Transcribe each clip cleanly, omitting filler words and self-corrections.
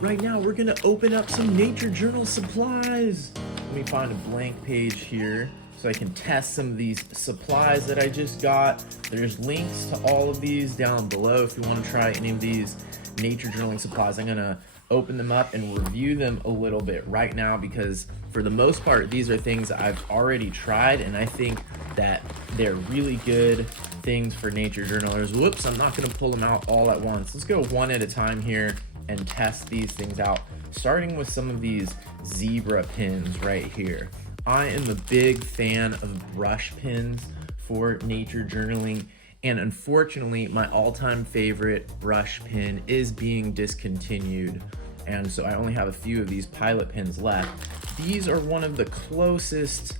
Right now, we're gonna open up some nature journal supplies. Let me find a blank page here so I can test some of these supplies that I just got. There's links to all of these down below if you want to try any of these nature journaling supplies. I'm gonna open them up and review them a little bit right now because for the most part, these are things I've already tried and I think that they're really good things for nature journalers. Whoops, I'm not gonna pull them out all at once. Let's go one at a time here and test these things out, starting with some of these zebra pins right here. I am a big fan of brush pins for nature journaling, and unfortunately my all-time favorite brush pin is being discontinued, and so I only have a few of these pilot pins left. These are one of the closest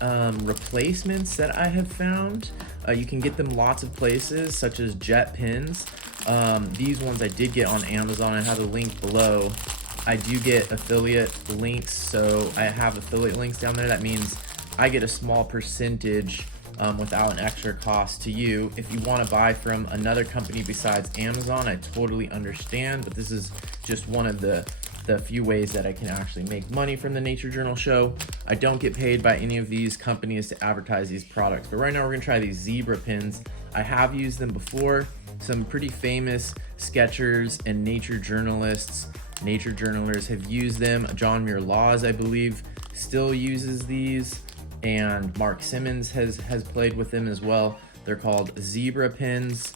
replacements that I have found. You can get them lots of places, such as jet pins. These ones I did get on Amazon. I have a link below. I do get affiliate links, so I have affiliate links down there. That means I get a small percentage without an extra cost to you. If you want to buy from another company besides Amazon, I totally understand, but this is just one of the few ways that I can actually make money from the Nature Journal show. I don't get paid by any of these companies to advertise these products, but right now we're gonna try these zebra pins. I have used them before. Some pretty famous sketchers and nature journalers have used them. John Muir Laws, I believe, still uses these, and Mark Simmons has played with them as well. They're called zebra pins.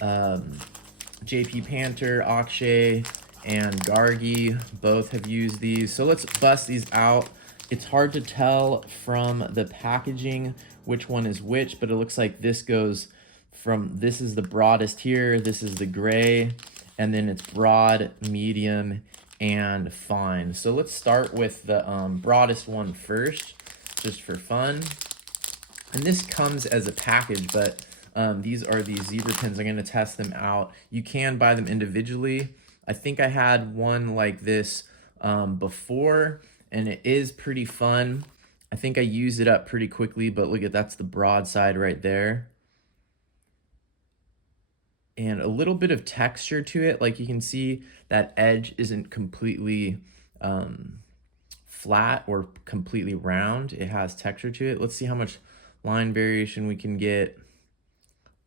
JP Panter, Akshay, and Gargi both have used these. So let's bust these out. It's hard to tell from the packaging which one is which, but it looks like this goes from, this is the broadest here, this is the gray, and then it's broad, medium, and fine. So let's start with the broadest one first, just for fun. And this comes as a package, but these are the zebra pins. I'm gonna test them out. You can buy them individually. I think I had one like this before, and it is pretty fun. I think I used it up pretty quickly, but look at, that's the broad side right there. And a little bit of texture to it. Like you can see that edge isn't completely flat or completely round. It has texture to it. Let's see how much line variation we can get.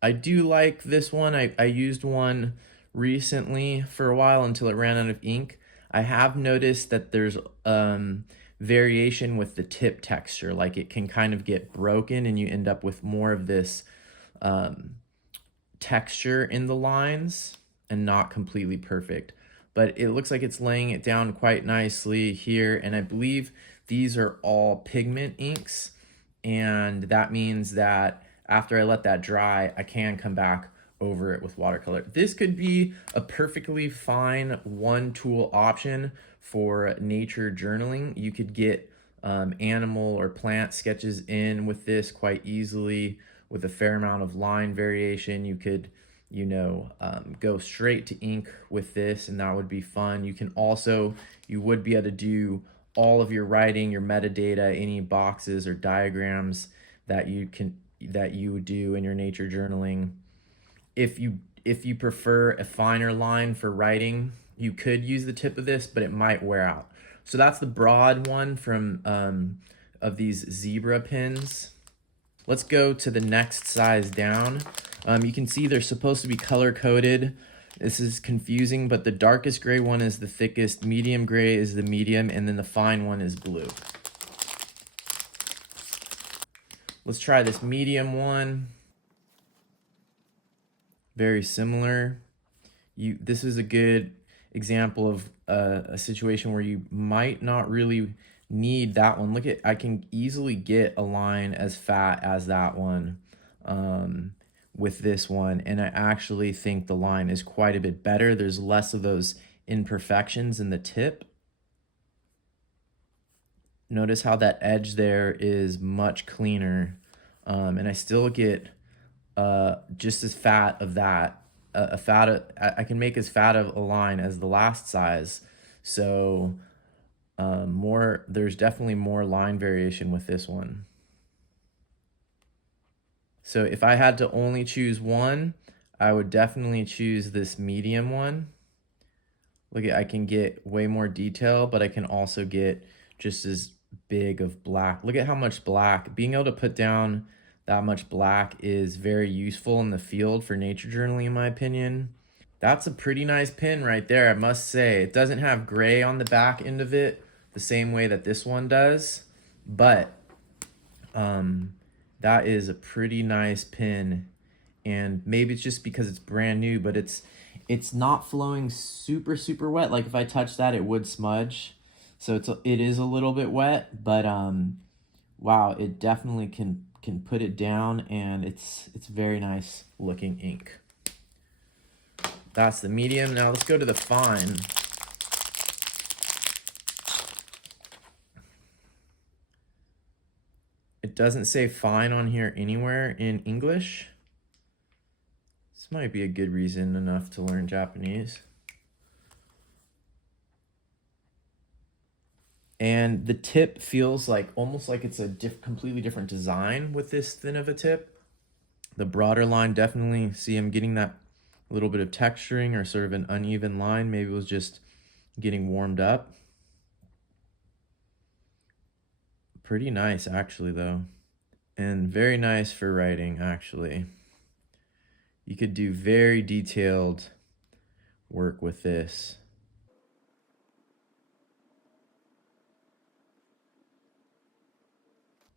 I do like this one. I used one recently for a while until it ran out of ink. I have noticed that there's variation with the tip texture, like it can kind of get broken and you end up with more of this texture in the lines and not completely perfect. But it looks like it's laying it down quite nicely here, and I believe these are all pigment inks, and that means that after I let that dry, I can come back over it with watercolor. This could be a perfectly fine one tool option for nature journaling. You could get animal or plant sketches in with this quite easily with a fair amount of line variation. You could, go straight to ink with this, and that would be fun. You can also, you would be able to do all of your writing, your metadata, any boxes or diagrams that you would do in your nature journaling. If you prefer a finer line for writing, you could use the tip of this, but it might wear out. So that's the broad one from of these zebra pins. Let's go to the next size down. You can see they're supposed to be color coded. This is confusing, but the darkest gray one is the thickest, medium gray is the medium, and then the fine one is blue. Let's try this medium one. Very similar. This is a good example of a situation where you might not really need that one. Look at, I can easily get a line as fat as that one with this one, and I actually think the line is quite a bit better. There's less of those imperfections in the tip. Notice how that edge there is much cleaner, and I still get just as fat of that, I can make as fat of a line as the last size. So there's definitely more line variation with this one. So if I had to only choose one, I would definitely choose this medium one. Look at, I can get way more detail, but I can also get just as big of black. Look at how much black. Being able to put down that much black is very useful in the field for nature journaling, in my opinion. That's a pretty nice pen right there, I must say. It doesn't have gray on the back end of it the same way that this one does, but that is a pretty nice pen. And maybe it's just because it's brand new, but it's not flowing super wet. Like if I touch that, it would smudge. So it is a little bit wet, but wow, it definitely can put it down, and it's very nice looking ink. That's the medium. Now let's go to the fine. It doesn't say fine on here anywhere in English. This might be a good reason enough to learn Japanese. And the tip feels like almost like it's a completely different design with this thin of a tip. The broader line, definitely see I'm getting that little bit of texturing or sort of an uneven line. Maybe it was just getting warmed up. Pretty nice actually though. And very nice for writing actually. You could do very detailed work with this.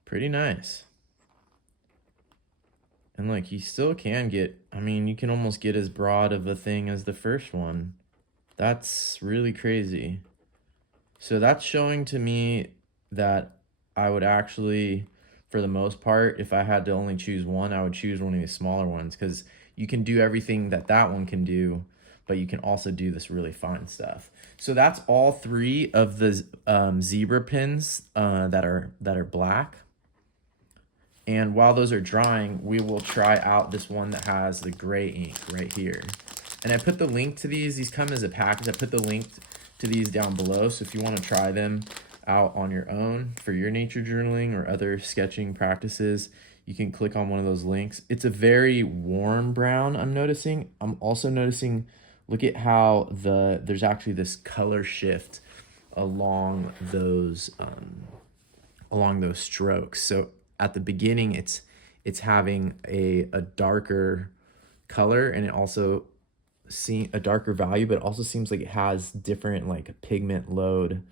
Pretty nice. And look, you still can get, I mean, you can almost get as broad of a thing as the first one. That's really crazy. So that's showing to me that I would actually, for the most part, if I had to only choose one, I would choose one of these smaller ones, because you can do everything that that one can do, but you can also do this really fine stuff. So that's all three of the zebra pins that are black. And while those are drying, we will try out this one that has the gray ink right here. And I put the link to these come as a package. I put the link to these down below. So if you want to try them out on your own for your nature journaling or other sketching practices, you can click on one of those links. It's a very warm brown, I'm noticing. I'm also noticing, look at how there's actually this color shift along those strokes. So at the beginning, it's having a darker color, and it also see a darker value, but it also seems like it has different like pigment load.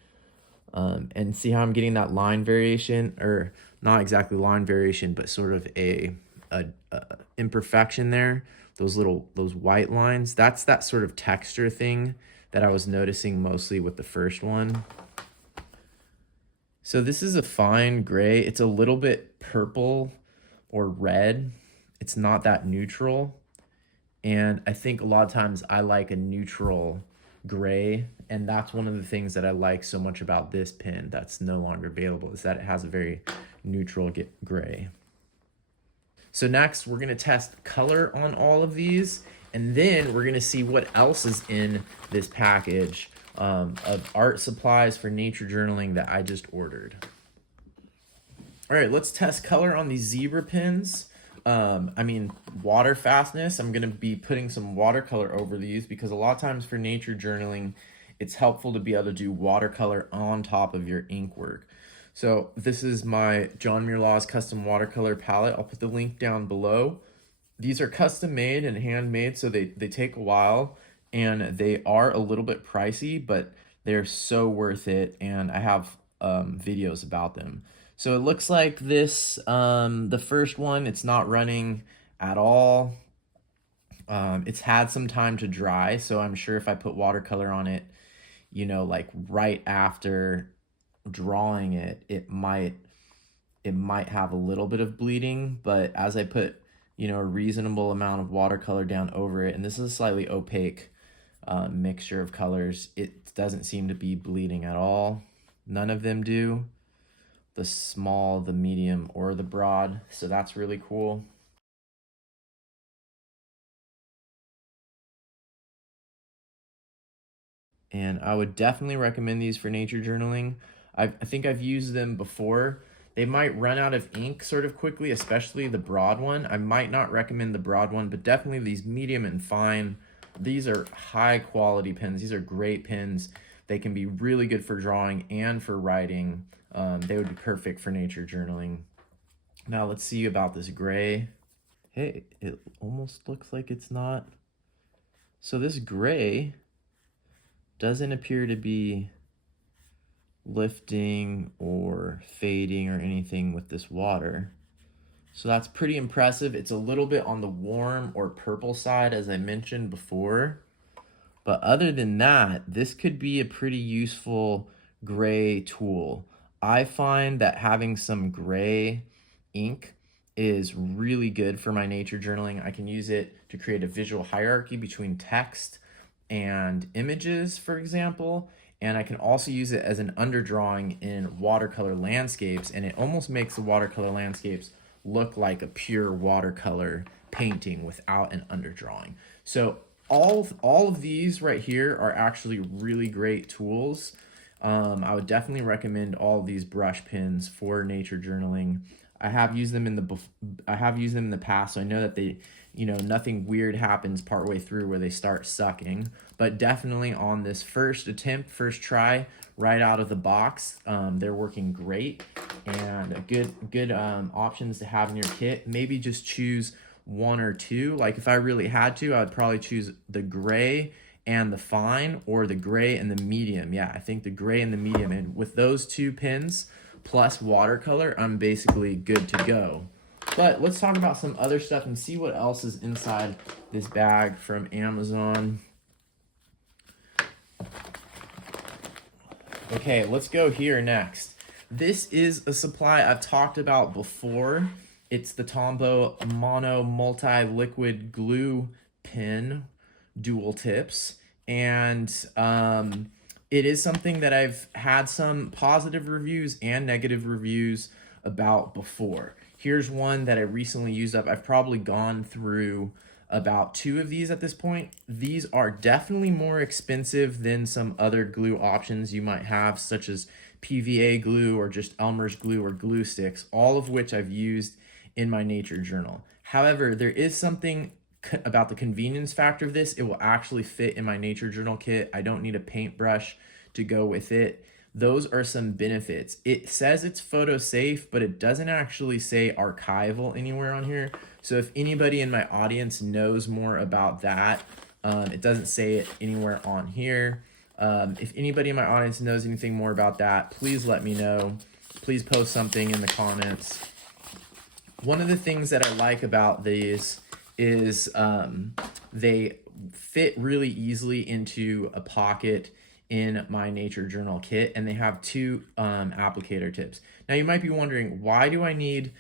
And see how I'm getting that line variation, or not exactly line variation, but sort of a imperfection there. Those white lines, that's that sort of texture thing that I was noticing mostly with the first one. So this is a fine gray. It's a little bit purple or red. It's not that neutral. And I think a lot of times I like a neutral gray. And that's one of the things that I like so much about this pen that's no longer available, is that it has a very neutral gray. So next we're gonna test color on all of these, and then we're gonna see what else is in this package of art supplies for nature journaling that I just ordered. All right, let's test color on these zebra pens. I mean, water fastness. I'm gonna be putting some watercolor over these, because a lot of times for nature journaling, it's helpful to be able to do watercolor on top of your ink work. So this is my John Muir Laws custom watercolor palette. I'll put the link down below. These are custom made and handmade, so they take a while, and they are a little bit pricey, but they're so worth it, and I have videos about them. So it looks like this, the first one, it's not running at all. It's had some time to dry, so I'm sure if I put watercolor on it, you know, like right after drawing it, it might have a little bit of bleeding. But as I put, you know, a reasonable amount of watercolor down over it, and this is a slightly opaque mixture of colors, it doesn't seem to be bleeding at all. None of them do. The small, the medium, or the broad. So that's really cool. And I would definitely recommend these for nature journaling. I think I've used them before. They might run out of ink sort of quickly, especially the broad one. I might not recommend the broad one, but definitely these medium and fine these are high quality pens. These are great pens. They can be really good for drawing and for writing. They would be perfect for nature journaling. Now let's see about this gray. Hey, it almost looks like it's not. So this gray doesn't appear to be lifting or fading or anything with this water. So that's pretty impressive. It's a little bit on the warm or purple side, as I mentioned before. But other than that, this could be a pretty useful gray tool. I find that having some gray ink is really good for my nature journaling. I can use it to create a visual hierarchy between text and images, for example. And I can also use it as an underdrawing in watercolor landscapes, and it almost makes the watercolor landscapes look like a pure watercolor painting without an underdrawing. So all of these right here are actually really great tools. I would definitely recommend all of these brush pens for nature journaling. I have used them in the past, so I know that they, nothing weird happens partway through where they start sucking. But definitely on this first attempt, first try, right out of the box, they're working great and good options to have in your kit. Maybe just choose one or two. Like if I really had to, I would probably choose the gray and the fine, or the gray and the medium. Yeah, I think the gray and the medium. And with those two pens plus watercolor, I'm basically good to go. But let's talk about some other stuff and see what else is inside this bag from Amazon. Okay, let's go here next. This is a supply I've talked about before. It's the Tombow Mono Multi-Liquid Glue Pen, dual tips. And it is something that I've had some positive reviews and negative reviews about before. Here's one that I recently used up. I've probably gone through about 2 of these at this point. These are definitely more expensive than some other glue options you might have, such as PVA glue or just Elmer's glue or glue sticks, all of which I've used in my nature journal. However, there is something about the convenience factor of this. It will actually fit in my nature journal kit. I don't need a paintbrush to go with it. Those are some benefits. It says it's photo safe, but it doesn't actually say archival anywhere on here. So if anybody in my audience knows more about that, it doesn't say it anywhere on here. If anybody in my audience knows anything more about that, please let me know. Please post something in the comments. One of the things that I like about these is they fit really easily into a pocket in my nature journal kit, and they have 2 applicator tips. Now you might be wondering, why do I need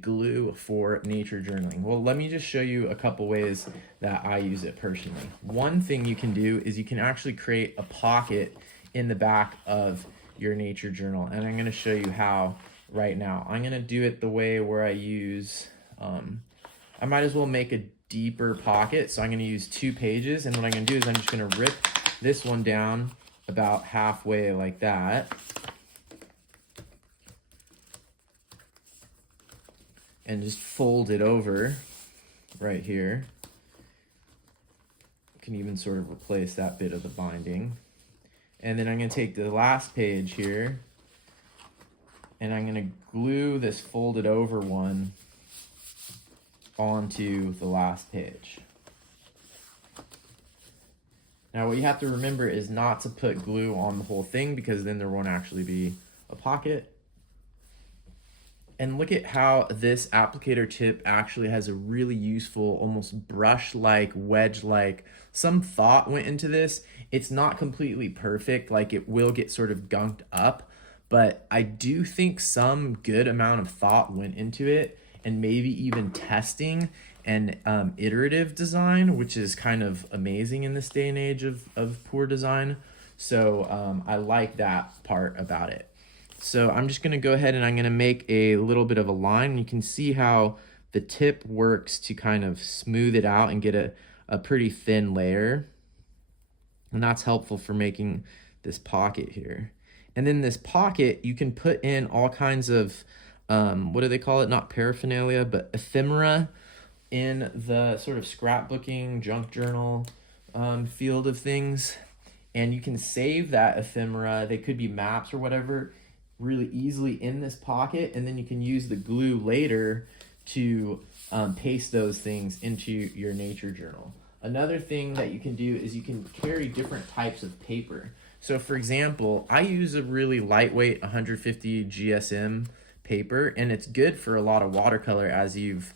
glue for nature journaling? Well, let me just show you a couple ways that I use it personally. One thing you can do is you can actually create a pocket in the back of your nature journal, and I'm going to show you how right now. I'm going to do it the way where I use I might as well make a deeper pocket, so I'm going to use 2 pages, and what I'm going to do is I'm just going to rip this one down about halfway like that, and just fold it over right here. You can even sort of replace that bit of the binding. And then I'm going to take the last page here, and I'm going to glue this folded over one onto the last page. Now what you have to remember is not to put glue on the whole thing, because then there won't actually be a pocket. And look at how this applicator tip actually has a really useful, almost brush-like, wedge-like, some thought went into this. It's not completely perfect, like it will get sort of gunked up, but I do think some good amount of thought went into it, and maybe even testing and iterative design, which is kind of amazing in this day and age of poor design. So I like that part about it. So I'm just gonna go ahead and I'm gonna make a little bit of a line. You can see how the tip works to kind of smooth it out and get a pretty thin layer. And that's helpful for making this pocket here. And then this pocket, you can put in all kinds of, what do they call it? Not paraphernalia, but ephemera, in the sort of scrapbooking, junk journal field of things. And you can save that ephemera, they could be maps or whatever, really easily in this pocket. And then you can use the glue later to paste those things into your nature journal. Another thing that you can do is you can carry different types of paper. So for example, I use a really lightweight 150 GSM paper, and it's good for a lot of watercolor. As you've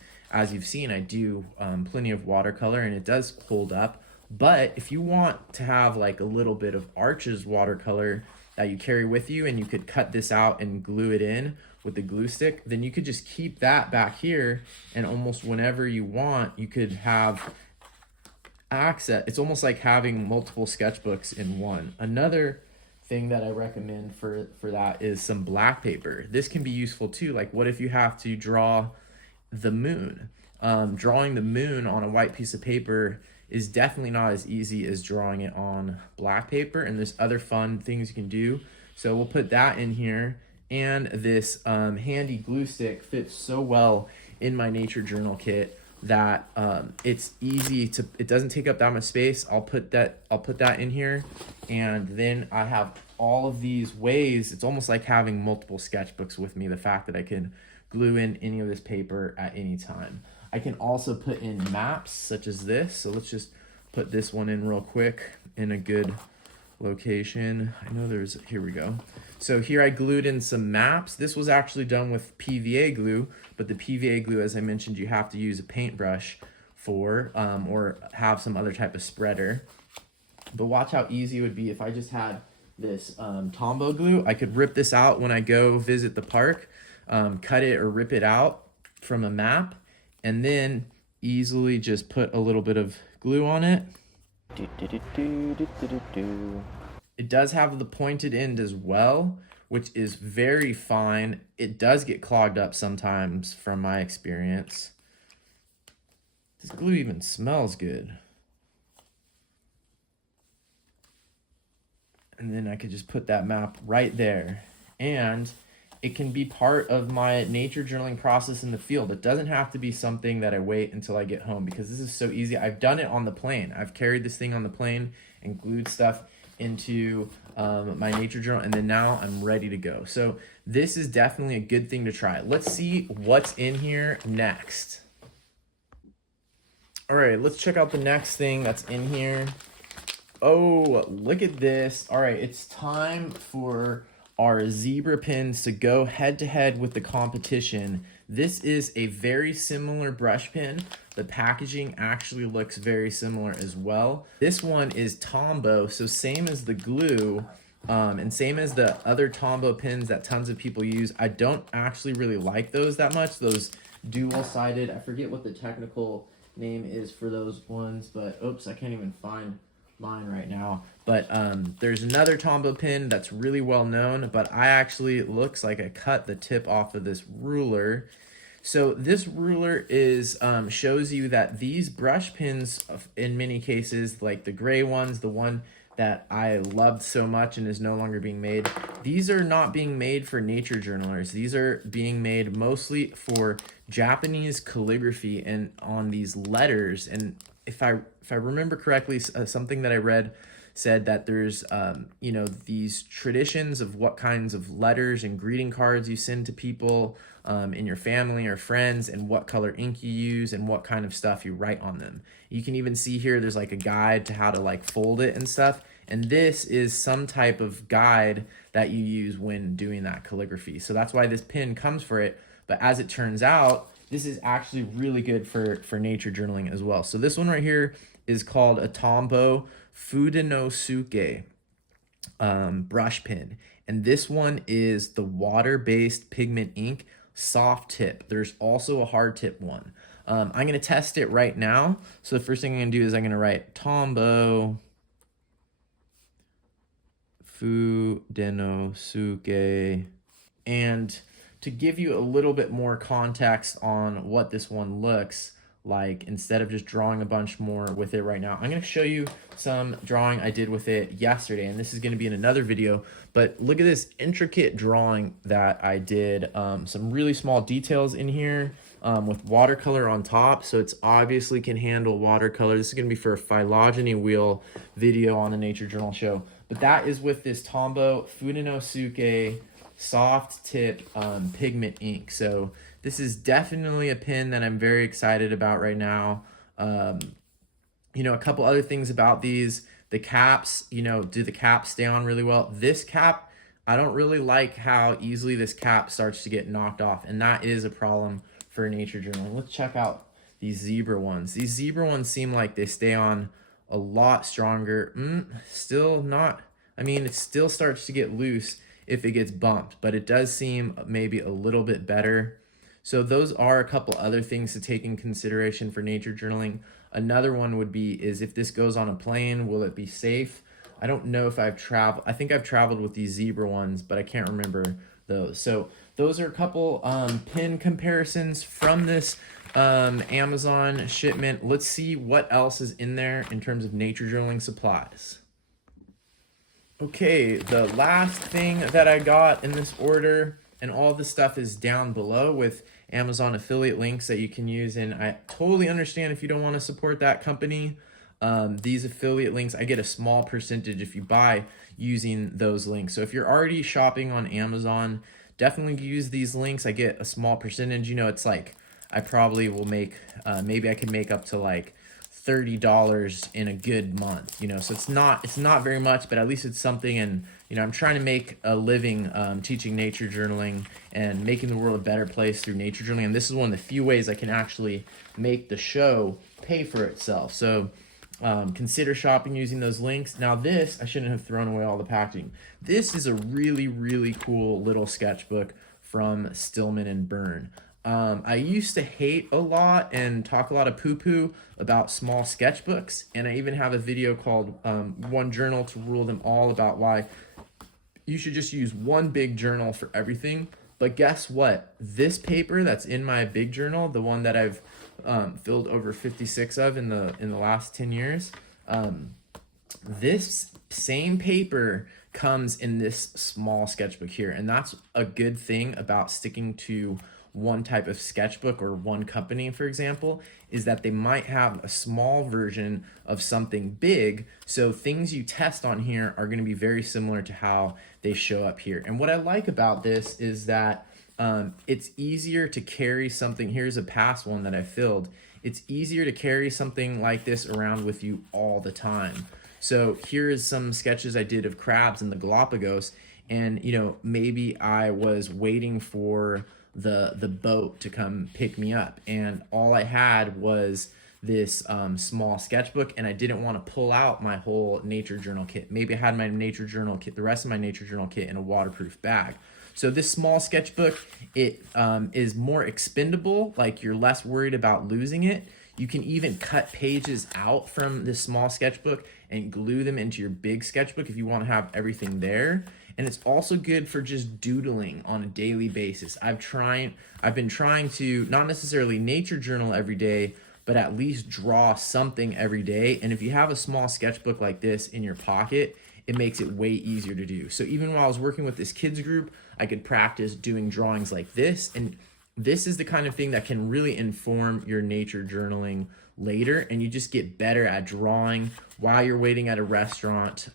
seen, I do plenty of watercolor, and it does hold up. But if you want to have like a little bit of Arches watercolor that you carry with you, and you could cut this out and glue it in with the glue stick, then you could just keep that back here, and almost whenever you want, you could have access. It's almost like having multiple sketchbooks in one. Another thing that I recommend for that is some black paper. This can be useful too. Like, what if you have to draw the moon? Drawing the moon on a white piece of paper is definitely not as easy as drawing it on black paper, and there's other fun things you can do. So we'll put that in here, and this handy glue stick fits so well in my nature journal kit that it's easy to, it doesn't take up that much space. I'll put that in here, and then I have all of these ways. It's almost like having multiple sketchbooks with me, the fact that I can glue in any of this paper at any time. I can also put in maps such as this. So let's just put this one in real quick in a good location. I know there's, here we go. So here I glued in some maps. This was actually done with PVA glue, but the PVA glue, as I mentioned, you have to use a paintbrush for, or have some other type of spreader. But watch how easy it would be if I just had this Tombow glue. I could rip this out when I go visit the park, cut it or rip it out from a map, and then easily just put a little bit of glue on it. It does have the pointed end as well, which is very fine. It does get clogged up sometimes from my experience. This glue even smells good. And then I could just put that map right there. And it can be part of my nature journaling process in the field. It doesn't have to be something that I wait until I get home, because this is so easy. I've done it on the plane. I've carried this thing on the plane and glued stuff into my nature journal, and then now I'm ready to go. So this is definitely a good thing to try. Let's see what's in here next. All right, let's check out the next thing that's in here. Oh, look at this. All right, it's time for our zebra pins to go head to head with the competition. This is a very similar brush pin. The packaging actually looks very similar as well. This one is Tombow, so same as the glue, and same as the other Tombow pins that tons of people use. I don't actually really like those that much, those dual-sided. I forget what the technical name is for those ones, but oops, I can't even find mine right now. But there's another Tombow pin that's really well known, but I actually, it looks like I cut the tip off of this ruler. So this ruler is shows you that these brush pins, in many cases, like the gray ones, the one that I loved so much and is no longer being made, these are not being made for nature journalers. These are being made mostly for Japanese calligraphy and on these letters. And if I remember correctly, something that I read said that there's you know, these traditions of what kinds of letters and greeting cards you send to people in your family or friends, and what color ink you use and what kind of stuff you write on them. You can even see here there's like a guide to how to like fold it and stuff, and this is some type of guide that you use when doing that calligraphy. So that's why this pin comes for it. But as it turns out, this is actually really good for nature journaling as well. So this one right here is called a Tombow Fudenosuke brush pen. And this one is the water-based pigment ink soft tip. There's also a hard tip one. I'm going to test it right now. So the first thing I'm going to do is I'm going to write Tombow Fudenosuke. And to give you a little bit more context on what this one looks like, instead of just drawing a bunch more with it right now, I'm going to show you some drawing I did with it yesterday, and this is going to be in another video. But look at this intricate drawing that I did. Some really small details in here. with watercolor on top, so it's obviously can handle watercolor. This is going to be for a phylogeny wheel video on the Nature Journal show. But that is with this Tombow Fudenosuke soft tip pigment ink. So this is definitely a pen that I'm very excited about right now. You know, a couple other things about these. The caps, you know, do the caps stay on really well? This cap, I don't really like how easily this cap starts to get knocked off, and that is a problem for nature journaling. Let's check out these zebra ones. These zebra ones seem like they stay on a lot stronger. Still not, I mean, it still starts to get loose if it gets bumped, but it does seem maybe a little bit better. So those are a couple other things to take in consideration for nature journaling. Another one would be is if this goes on a plane, will it be safe? I don't know if I've traveled. I think I've traveled with these zebra ones, but I can't remember those. So those are a couple pen comparisons from this Amazon shipment. Let's see what else is in there in terms of nature journaling supplies. Okay, the last thing that I got in this order, and all this stuff is down below with Amazon affiliate links that you can use, and I totally understand if you don't want to support that company. These affiliate links, I get a small percentage if you buy using those links. So if you're already shopping on Amazon, definitely use these links. I get a small percentage. You know, it's like I probably will make, maybe I can make up to like $30 in a good month, you know, so it's not very much, but at least it's something. And you know, I'm trying to make a living teaching nature journaling and making the world a better place through nature journaling, and this is one of the few ways I can actually make the show pay for itself. So consider shopping using those links. Now this, I shouldn't have thrown away all the packaging. This is a really cool little sketchbook from Stillman and Byrne. I used to hate a lot and talk a lot of poo-poo about small sketchbooks, and I even have a video called One Journal to Rule Them All about why you should just use one big journal for everything. But guess what? This paper that's in my big journal, the one that I've filled over 56 of in the last 10 years, this same paper comes in this small sketchbook here, and that's a good thing about sticking to one type of sketchbook or one company, for example, is that they might have a small version of something big, so things you test on here are going to be very similar to how they show up here. And what I like about this is that it's easier to carry something. Here's a past one that I filled. It's easier to carry something like this around with you all the time. So here is some sketches I did of crabs in the Galapagos, and you know, maybe I was waiting for the boat to come pick me up, and all I had was this small sketchbook, and I didn't want to pull out my whole nature journal kit. Maybe I had my nature journal kit, the rest of my nature journal kit, in a waterproof bag. So this small sketchbook, it is more expendable, like you're less worried about losing it. You can even cut pages out from this small sketchbook and glue them into your big sketchbook if you want to have everything there. And it's also good for just doodling on a daily basis. I've been trying to not necessarily nature journal every day, but at least draw something every day. And if you have a small sketchbook like this in your pocket, it makes it way easier to do. So even while I was working with this kids group, I could practice doing drawings like this. And this is the kind of thing that can really inform your nature journaling later. And you just get better at drawing while you're waiting at a restaurant,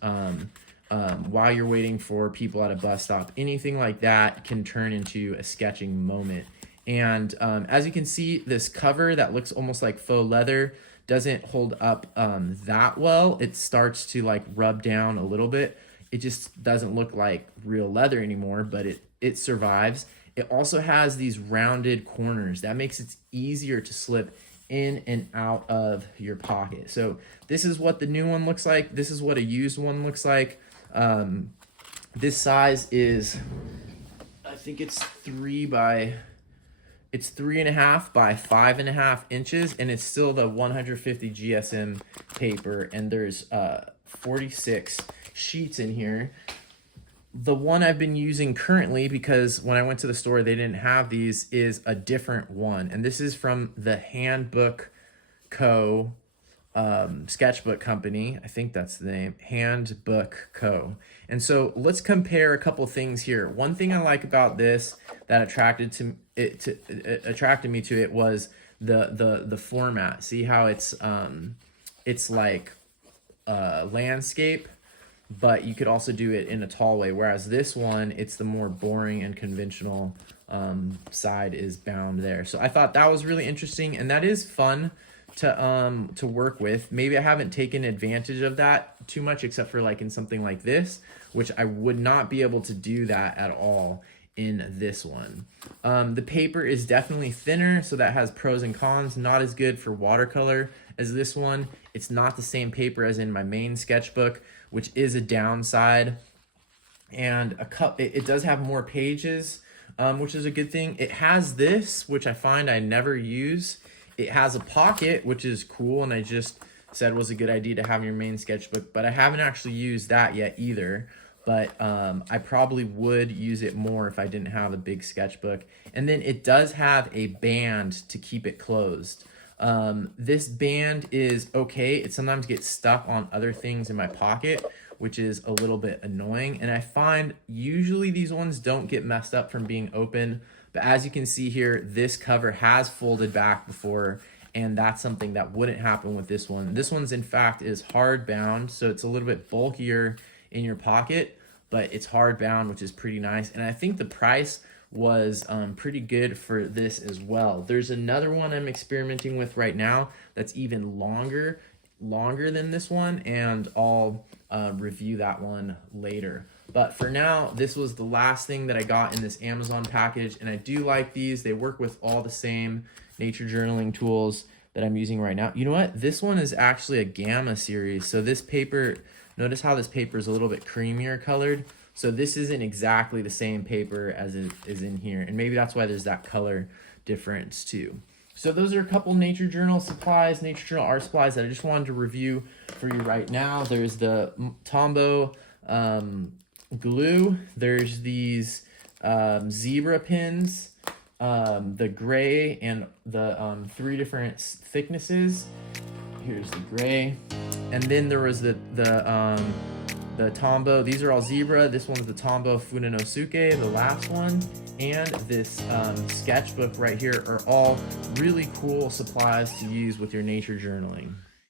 while you're waiting for people at a bus stop. Anything like that can turn into a sketching moment. And as you can see, this cover that looks almost like faux leather doesn't hold up that well. It starts to like rub down a little bit. It just doesn't look like real leather anymore, but it survives. It also has these rounded corners. That makes it easier to slip in and out of your pocket. So this is what the new one looks like. This is what a used one looks like. This size is, I think it's 3.5 by 5.5 inches, and it's still the 150 GSM paper, and there's 46 sheets in here. The one I've been using currently, because when I went to the store they didn't have these, is a different one, and this is from the Handbook Co. sketchbook company. I think that's the name, Handbook Co. And so let's compare a couple things here. One thing I like about this that attracted me to it was the format. See how it's like landscape, but you could also do it in a tall way. Whereas this one, it's the more boring and conventional side is bound there. So I thought that was really interesting, and that is fun to work with. Maybe I haven't taken advantage of that too much, except for like in something like this, which I would not be able to do that at all in this one. The paper is definitely thinner, so that has pros and cons. Not as good for watercolor as this one. It's not the same paper as in my main sketchbook, which is a downside. And it does have more pages, which is a good thing. It has this, which I find I never use. It has a pocket, which is cool, and I just said was a good idea to have in your main sketchbook, but I haven't actually used that yet either. But I probably would use it more if I didn't have a big sketchbook. And then it does have a band to keep it closed. This band is okay. It sometimes gets stuck on other things in my pocket, which is a little bit annoying. And I find usually these ones don't get messed up from being open. But as you can see here, this cover has folded back before, and that's something that wouldn't happen with this one. This one's in fact is hard bound, so it's a little bit bulkier in your pocket, but it's hard bound, which is pretty nice. And I think the price was pretty good for this as well. There's another one I'm experimenting with right now that's even longer than this one, and I'll review that one later. But for now, this was the last thing that I got in this Amazon package, and I do like these. They work with all the same nature journaling tools that I'm using right now. You know what? This one is actually a Gamma series. So this paper, notice how this paper is a little bit creamier colored. So this isn't exactly the same paper as it is in here. And maybe that's why there's that color difference too. So those are a couple nature journal supplies, nature journal art supplies that I just wanted to review for you right now. There's the Tombow glue. There's these zebra pins, the gray, and the 3 different thicknesses. Here's the gray, and then there was the Tombow. These are all zebra. This one's the Tombow Funanosuke, the last one, and this sketchbook right here are all really cool supplies to use with your nature journaling.